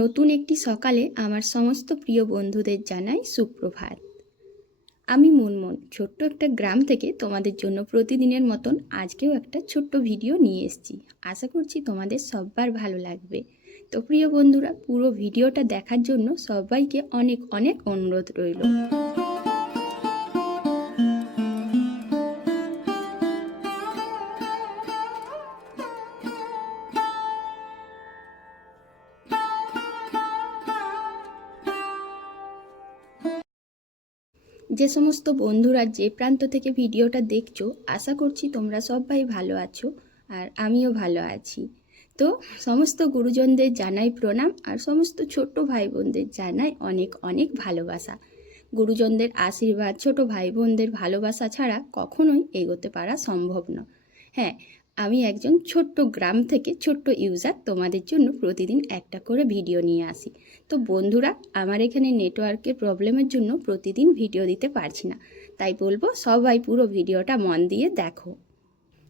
নতুন একটি সকালে আমার সমস্ত প্রিয় বন্ধুদের জানাই সুপ্রভাত। আমি মুনমুন ছোট্ট একটা গ্রাম থেকে তোমাদের জন্য প্রতিদিনের মতন আজকেও একটা ছোট্ট ভিডিও নিয়ে এসেছি। আশা করছি তোমাদের সবার ভালো লাগবে। তো প্রিয় বন্ধুরা, পুরো ভিডিওটা দেখার জন্য সবাইকে অনেক অনেক অনুরোধ রইল। যে সমস্ত বন্ধুরা যে প্রান্ত থেকে ভিডিওটা দেখছো, আশা করছি তোমরা সবাই ভালো আছো আর আমিও ভালো আছি। তো সমস্ত গুরুজনদের জানাই প্রণাম আর সমস্ত ছোট্ট ভাই বোনদের জানাই অনেক অনেক ভালোবাসা। গুরুজনদের আশীর্বাদ, ছোট ভাই বোনদের ভালোবাসা ছাড়া কখনোই এগোতে পারা সম্ভব নয়। হ্যাঁ, আমি একজন ছোট্ট গ্রাম থেকে ছোট্ট ইউজার, তোমাদের জন্য প্রতিদিন একটা করে ভিডিও নিয়ে আসি। তো বন্ধুরা, আমার এখানে নেটওয়ার্কের প্রবলেমের জন্য প্রতিদিন ভিডিও দিতে পারছি না, তাই বলবো সবাই পুরো ভিডিওটা মন দিয়ে দেখো।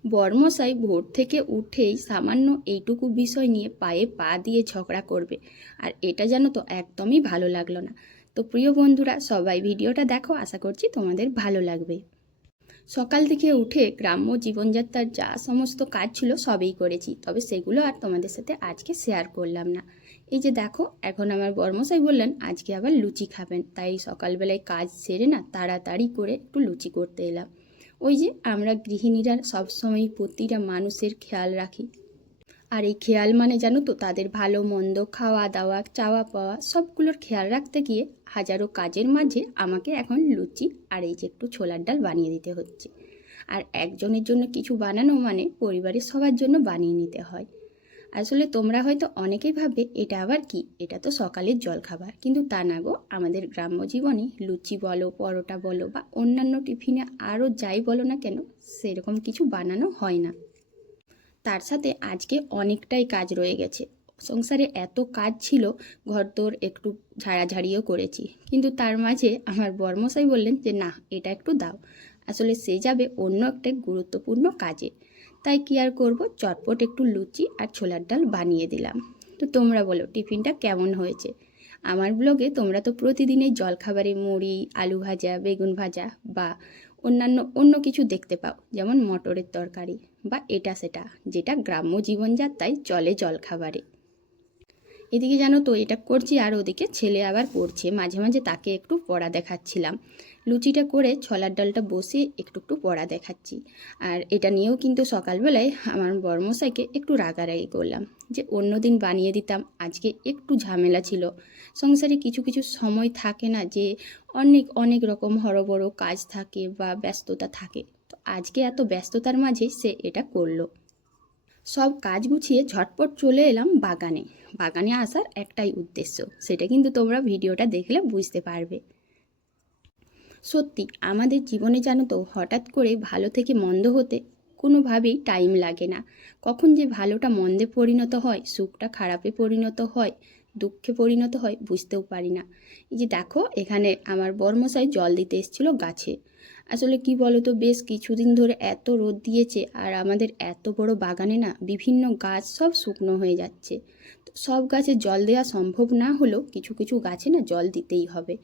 বর্মশাই ভোর থেকে উঠেই সামান্য এইটুকু বিষয় নিয়ে পায়ে পা দিয়ে ঝগড়া করবে, আর এটা যেন তো একদমই ভালো লাগলো না। তো প্রিয় বন্ধুরা, সবাই ভিডিওটা দেখো, আশা করছি তোমাদের ভালো লাগবে। সকাল থেকে উঠে গ্রাম্য জীবনযাত্রার যা সমস্ত কাজ ছিল সবই করেছি, তবে সেগুলো আর তোমাদের সাথে আজকে শেয়ার করলাম না। এই যে দেখো, এখন আমার বর্মশাই বললেন আজকে আবার লুচি খাবেন, তাই সকালবেলায় কাজ সেরে না তাড়াতাড়ি করে একটু লুচি করতে এলাম। ওই যে আমরা গৃহিণীরা সবসময় প্রতিটা মানুষের খেয়াল রাখি, আর এই খেয়াল মানে জানো তো তাদের ভালো মন্দ, খাওয়া দাওয়া, চাওয়া পাওয়া সবগুলোর খেয়াল রাখতে গিয়ে হাজারো কাজের মাঝে আমাকে এখন লুচি আর এই যে একটু ছোলার ডাল বানিয়ে দিতে হচ্ছে। আর একজনের জন্য কিছু বানানো মানে পরিবারের সবার জন্য বানিয়ে নিতে হয়। আসলে তোমরা হয়তো অনেকেই ভাববে এটা আবার কি, এটা তো সকালের জলখাবার, কিন্তু তা না গো। আমাদের গ্রাম্য জীবনে লুচি বলো, পরোটা বলো বা অন্যান্য টিফিনে আরও যাই বলো না কেন, সেরকম কিছু বানানো হয় না। তার সাথে আজকে অনেকটাই কাজ রয়ে গেছে। সংসারে এত কাজ ছিল, ঘরদোর একটু ঝাড়াঝাড়িও করেছি, কিন্তু তার মাঝে আমার বর্মশাই বললেন যে না, এটা একটু দাও। আসলে সে যাবে অন্য একটা গুরুত্বপূর্ণ কাজে, তাই কি আর করব, চটপট একটু লুচি আর ছোলার ডাল বানিয়ে দিলাম। তো তোমরা বলো টিফিনটা কেমন হয়েছে? আমার ব্লগে তোমরা তো প্রতিদিনই জলখাবারে মুড়ি, আলু ভাজা, বেগুন ভাজা বা অন্য কিছু দেখতে পাও, যেমন মটরের তরকারি বা এটা সেটা, যেটা গ্রাম্য জীবনযাত্রায় চলে জলখাবারে। এদিকে জানো তো এটা করছি আর ওদিকে ছেলে আবার পড়ছে, মাঝে মাঝে তাকে একটু পড়া দেখাচ্ছিলাম। লুচিটা করে ছোলার ডালটা বসিয়ে একটু একটু পড়া দেখাচ্ছি। আর এটা নিয়েও কিন্তু সকালবেলায় আমার বর্মশাইকে একটু রাগারাগি করলাম যে অন্য দিন বানিয়ে দিতাম, আজকে একটু ঝামেলা ছিল। সংসারে কিছু কিছু সময় থাকে না যে অনেক অনেক রকম হরবড় কাজ থাকে বা ব্যস্ততা থাকে, তো আজকে এত ব্যস্ততার মাঝে সে এটা করলো। সব কাজ গুছিয়ে ঝটপট চলে এলাম বাগানে। বাগানে আসার একটাই উদ্দেশ্য, সেটা কিন্তু তোমরা ভিডিওটা দেখলে বুঝতে পারবে। সত্যি আমাদের জীবনে জানো তো, হঠাৎ করে ভালো থেকে মন্দ হতে কোনোভাবেই টাইম লাগে না। কখন যে ভালোটা মন্দে পরিণত হয়, সুখটা খারাপে পরিণত হয়, দুঃখে পরিণত হয়, বুঝতেও পারি না। এই যে দেখো, এখানে আমার বর্মশাই জল দিতে এসেছিল গাছে। আসলে কি বলো তো, বেশ কিছুদিন ধরে এত রোদ দিয়েছে আর আমাদের এত বড় বাগানে না বিভিন্ন গাছ সব শুকনো হয়ে যাচ্ছে। তো সব গাছে জল দেওয়া সম্ভব না হলেও কিছু কিছু গাছে না জল দিতেই হবে।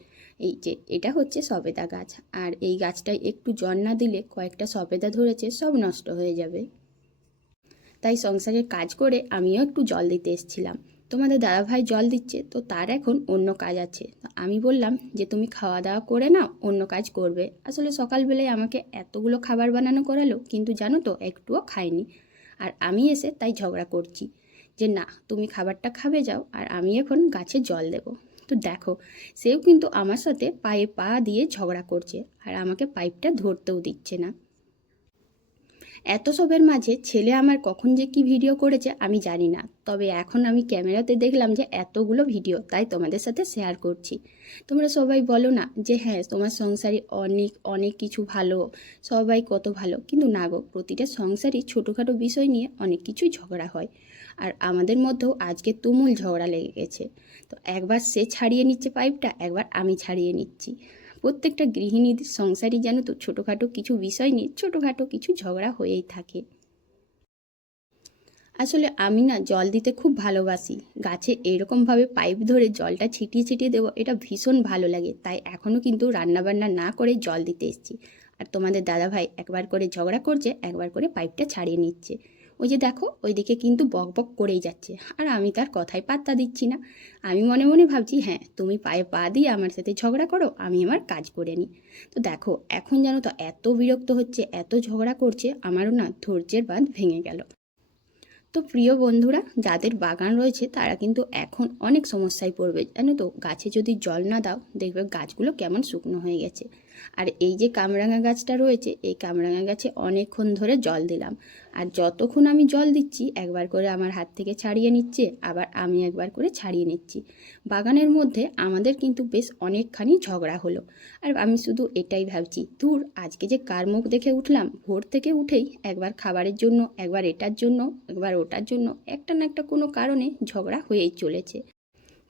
এই যে এটা হচ্ছে সবেদা গাছ, আর এই গাছটায় একটু জল না দিলে কয়েকটা সবেদা ধরেছে, সব নষ্ট হয়ে যাবে। তাই সংসারের কাজ করে আমিও একটু জল দিতে এসেছিলাম। তোমাদের দাদাভাই জল দিচ্ছে, তো তার এখন অন্য কাজ আছে। তো আমি বললাম যে তুমি খাওয়া দাওয়া করে নাও, অন্য কাজ করবে। আসলে সকালবেলায় আমাকে এতগুলো খাবার বানানো করালো, কিন্তু জানো তো একটুও খাইনি। আর আমি এসে তাই ঝগড়া করছি যে না, তুমি খাবারটা খাবে যাও, আর আমি এখন গাছে জল দেব। তো দেখো, সেও কিন্তু আমার সাথে পায়ে পা দিয়ে ঝগড়া করছে, আর আমাকে পাইপটা ধরতেও দিচ্ছে না। এত সবের মাঝে ছেলে আমার কখন যে কি ভিডিও করেছে আমি জানি না, তবে এখন আমি ক্যামেরাতে দেখলাম যে এতগুলো ভিডিও, তাই তোমাদের সাথে শেয়ার করছি। তোমরা সবাই বলো না যে হ্যাঁ তোমার সংসারে অনেক অনেক কিছু ভালো, সবাই কত ভালো, কিন্তু না গো, প্রতিটা সংসারই ছোটোখাটো বিষয় নিয়ে অনেক কিছুই ঝগড়া হয়। আর আমাদের মধ্যেও আজকে তুমুল ঝগড়া লেগে গেছে। তো একবার সে ছাড়িয়ে নিচ্ছে পাইপটা, একবার আমি ছাড়িয়ে নিচ্ছি। প্রত্যেকটা গৃহিণীর সংসারই জানো তো ছোটোখাটো কিছু বিষয় নিয়ে ছোটোখাটো কিছু ঝগড়া হয়েই থাকে। আসলে আমি না জল দিতে খুব ভালোবাসি। গাছে এরকমভাবে পাইপ ধরে জলটা ছিটিয়ে ছিটিয়ে দেবো, এটা ভীষণ ভালো লাগে। তাই এখনও কিন্তু রান্নাবান্না না করেই জল দিতে এসেছি। আর তোমাদের দাদাভাই একবার করে ঝগড়া করছে, একবার করে পাইপটা ছাড়িয়ে নিচ্ছে। ওই যে দেখো, ওইদিকে কিন্তু বক বক করেই যাচ্ছে, আর আমি তার কথায় পাত্তা দিচ্ছি না। আমি মনে মনে ভাবছি, হ্যাঁ তুমি পায়ে পা দিয়ে আমার সাথে ঝগড়া করো, আমি আমার কাজ করে নিই। তো দেখো এখন জানো তো এত বিরক্ত হচ্ছে, এত ঝগড়া করছে, আমারও না ধৈর্যের বাঁধ ভেঙে গেল। তো প্রিয় বন্ধুরা, যাদের বাগান রয়েছে তারা কিন্তু এখন অনেক সমস্যায় পড়বে, জানো তো। গাছে যদি জল না দাও, দেখবে গাছগুলো কেমন শুকনো হয়ে গেছে। আর এই যে কামরাঙা গাছটা রয়েছে, এই কামরাঙা গাছে অনেকক্ষণ ধরে জল দিলাম। আর যতক্ষণ আমি জল দিচ্ছি, একবার করে আমার হাত থেকে ছাড়িয়ে নিচ্ছে, আবার আমি একবার করে ছাড়িয়ে নিচ্ছি। বাগানের মধ্যে আমাদের কিন্তু বেশ অনেকখানি ঝগড়া হলো। আর আমি শুধু এটাই ভাবছি, ধুর, আজকে যে কার মুখ দেখে উঠলাম। ভোর থেকে উঠেই একবার খাবারের জন্য, একবার এটার জন্য, একবার ওটার জন্য, একটা না একটা কোনো কারণে ঝগড়া হয়েই চলেছে।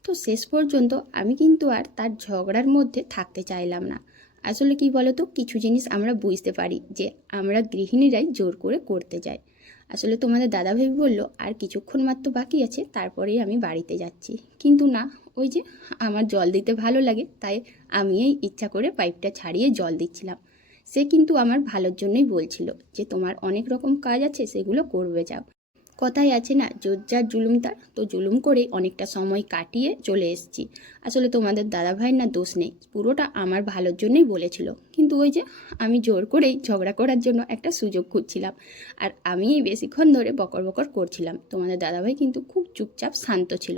তো শেষ পর্যন্ত আমি কিন্তু আর তার ঝগড়ার মধ্যে থাকতে চাইলাম না। আসলে কি বলতো, কিছু জিনিস আমরা বুঝতে পারি যে আমরা গৃহিণীরাই জোর করে করতে যাই। আসলে তোমাদের দাদাভাই বলল আর কিছুক্ষণ মাত্র বাকি আছে, তারপরেই আমি বাড়িতে যাচ্ছি। কিন্তু না, ওই যে আমার জল দিতে ভালো লাগে, তাই আমি এই ইচ্ছা করে পাইপটা ছাড়িয়ে জল দিচ্ছিলাম। সে কিন্তু আমার ভালোর জন্যই বলছিল যে তোমার অনেক রকম কাজ আছে, সেগুলো করবে যাও। কথাই আছে না, জোর যার জুলুম তার। তো জুলুম করে অনেকটা সময় কাটিয়ে চলে এসেছি। আসলে তোমাদের দাদাভাইয়ের না দোষ নেই, পুরোটা আমার ভালোর জন্যই বলেছিল। কিন্তু ওই যে আমি জোর করেই ঝগড়া করার জন্য একটা সুযোগ খুঁজছিলাম, আর আমি বেশিক্ষণ ধরে বকর বকর করছিলাম। তোমাদের দাদাভাই কিন্তু খুব চুপচাপ শান্ত ছিল।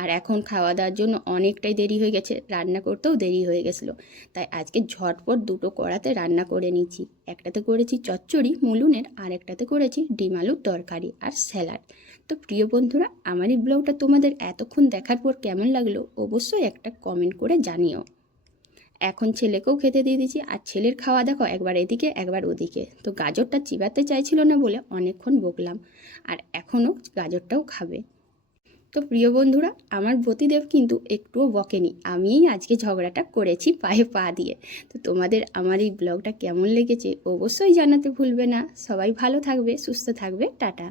আর এখন খাওয়া দাওয়ার জন্য অনেকটাই দেরি হয়ে গেছে, রান্না করতেও দেরি হয়ে গেছিলো। তাই আজকে ঝটপট দুটো কড়াতে রান্না করে নিয়েছি। একটাতে করেছি চচ্চড়ি মুলুনের, আর একটাতে করেছি ডিম আলুর তরকারি আর স্যালাড। তো প্রিয় বন্ধুরা, আমার এই ব্লগটা তোমাদের এতক্ষণ দেখার পর কেমন লাগলো অবশ্যই একটা কমেন্ট করে জানিও। এখন ছেলেকেও খেতে দিয়ে দিয়েছি, আর ছেলের খাওয়া দেখো, একবার এদিকে একবার ওদিকে। তো গাজরটা চিবাতে চাইছিল না বলে অনেকক্ষণ বকলাম, আর এখনও গাজরটাও খাবে। তো প্রিয় বন্ধুরা, আমার পতিদেব কিন্তু একটুও বকেনি, আমিই আজকে ঝগড়াটা করেছি পায়ে পা দিয়ে। তো তোমাদের আমার এই ব্লগটা কেমন লেগেছে অবশ্যই জানাতে ভুলবে না। সবাই ভালো থাকবে, সুস্থ থাকবে, টাটা।